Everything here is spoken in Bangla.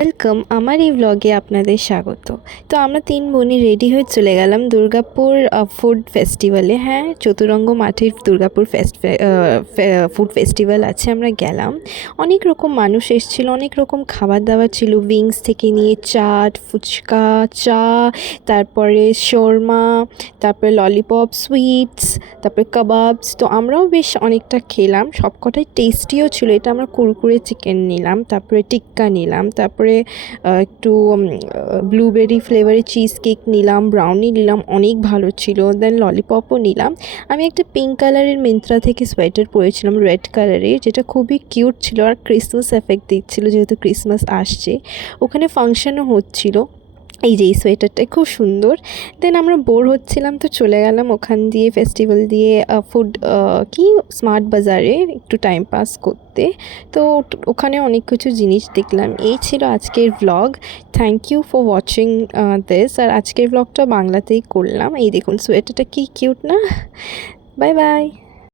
ওয়েলকাম আমার এই ব্লগে আপনাদের স্বাগত। তো আমরা 3 বোনই রেডি হয়ে চলে গেলাম দুর্গাপুর ফুড ফেস্টিভ্যালে। হ্যাঁ, চতুরঙ্গ মাঠের দুর্গাপুর ফুড ফেস্টিভ্যাল আছে, আমরা গেলাম। অনেক রকম মানুষ এসেছিলো, অনেক রকম খাবার দাবার ছিল, উইংস থেকে নিয়ে চাট, ফুচকা, চা, তারপরে শর্মা, তারপরে ললিপপ, সুইটস, তারপরে কাবাবস। তো আমরাও বেশ অনেকটা খেলাম, সবকটাই টেস্টিও ছিল। এটা আমরা কুরকুরে চিকেন নিলাম, তারপরে টিক্কা নিলাম, তারপরে একটু ব্লুবেরি ফ্লেভারের চিজ কেক নিলাম, ব্রাউনি নিলাম, অনেক ভালো ছিল। দেন ললিপপও নিলাম। আমি একটা পিঙ্ক কালারের মিন্ত্রা থেকে সোয়েটার পরেছিলাম, রেড কালারের, যেটা খুবই কিউট ছিল আর ক্রিসমাস এফেক্ট দিচ্ছিলো, যেহেতু ক্রিসমাস আসছে। ওখানে ফাংশনও হচ্ছিলো। এই যে এই সোয়েটারটাই খুব সুন্দর। দেন আমরা বোর হচ্ছিলাম, তো চলে গেলাম ওখান দিয়ে ফেস্টিভ্যাল দিয়ে ফুড স্মার্ট বাজারে একটু টাইম পাস করতে। তো ওখানে অনেক কিছু জিনিস দেখলাম। এই ছিল আজকের blog. Thank you for watching this. আর আজকের ব্লগটা বাংলাতেই করলাম। এই দেখুন সোয়েটারটা কি কিউট না? Bye bye.